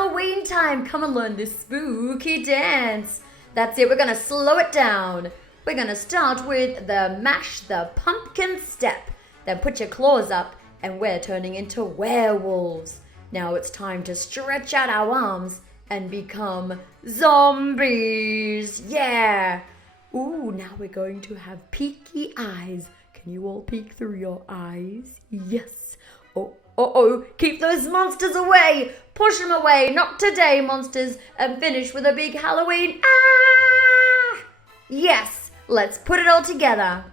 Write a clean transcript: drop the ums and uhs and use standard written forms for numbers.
Halloween time. Come and learn this spooky dance. That's it, we're gonna slow it down. We're gonna start with the mash the pumpkin step. Then put your claws up and we're turning into werewolves. Now it's time to stretch out our arms and become zombies. Yeah. Ooh, now we're going to have peeky eyes. Can you all peek through your eyes? Yes. Oh, keep those monsters away. Push them away. Not today, monsters. And finish with a big Halloween. Ah! Yes, let's put it all together.